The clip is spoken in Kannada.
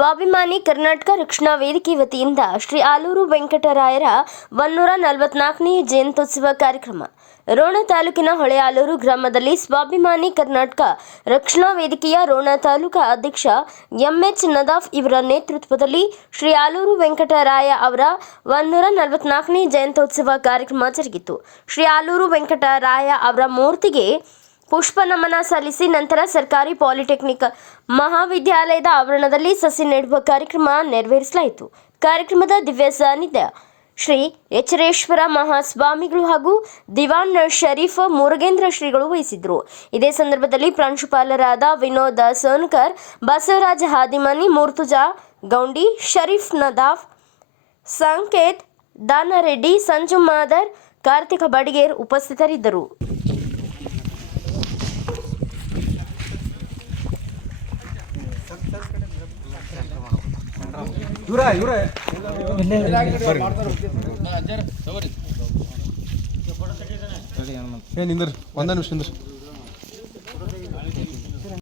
ಸ್ವಾಭಿಮಾನಿ ಕರ್ನಾಟಕ ರಕ್ಷಣಾ ವೇದಿಕೆ ವತಿಯಿಂದ ಶ್ರೀ ಆಲೂರು ವೆಂಕಟರಾಯರ 144ನೇ ಜಯಂತ್ಯೋತ್ಸವ ಕಾರ್ಯಕ್ರಮ ರೋಣ ತಾಲೂಕಿನ ಹೊಳೆ ಆಲೂರು ಗ್ರಾಮದಲ್ಲಿ ಸ್ವಾಭಿಮಾನಿ ಕರ್ನಾಟಕ ರಕ್ಷಣಾ ವೇದಿಕೆಯ ರೋಣ ತಾಲೂಕಾ ಅಧ್ಯಕ್ಷ ಎಂಎಚ್ ನದಾಫ್ ಇವರ ನೇತೃತ್ವದಲ್ಲಿ ಶ್ರೀ ಆಲೂರು ವೆಂಕಟರಾಯ ಅವರ 144ನೇ ಜಯಂತ್ಯೋತ್ಸವ ಕಾರ್ಯಕ್ರಮ ಜರುಗಿತು. ಶ್ರೀ ಆಲೂರು ವೆಂಕಟರಾಯ ಅವರ ಮೂರ್ತಿಗೆ ಪುಷ್ಪ ನಮನ ಸಲ್ಲಿಸಿ ನಂತರ ಸರ್ಕಾರಿ ಪಾಲಿಟೆಕ್ನಿಕ್ ಮಹಾವಿದ್ಯಾಲಯದ ಆವರಣದಲ್ಲಿ ಸಸಿ ನೆಡುವ ಕಾರ್ಯಕ್ರಮ ನೆರವೇರಿಸಲಾಯಿತು. ಕಾರ್ಯಕ್ರಮದ ದಿವ್ಯ ಸಾನ್ನಿಧ್ಯ ಶ್ರೀ ಎಚ್ಚರೇಶ್ವರ ಮಹಾಸ್ವಾಮಿಗಳು ಹಾಗೂ ದಿವಾನ್ ಶರೀಫ್ ಮುರುಗೇಂದ್ರ ಶ್ರೀಗಳು ವಹಿಸಿದ್ರು. ಇದೇ ಸಂದರ್ಭದಲ್ಲಿ ಪ್ರಾಂಶುಪಾಲರಾದ ವಿನೋದ್ ಸೋನ್ಕರ್, ಬಸವರಾಜ ಹಾದಿಮನಿ, ಮೂರ್ತುಜಾ ಗೌಂಡಿ, ಶರೀಫ್ ನದಾಫ್, ಸಂಕೇತ್ ದಾನರೆಡ್ಡಿ, ಸಂಜು ಮಾದರ್, ಕಾರ್ತಿಕ ಬಡಿಗೇರ್ ಉಪಸ್ಥಿತರಿದ್ದರು. ನಿಂದ್ರಿ ಒಂದೇ ನಿಮಿಷ ನಿಂದ್ರಿ.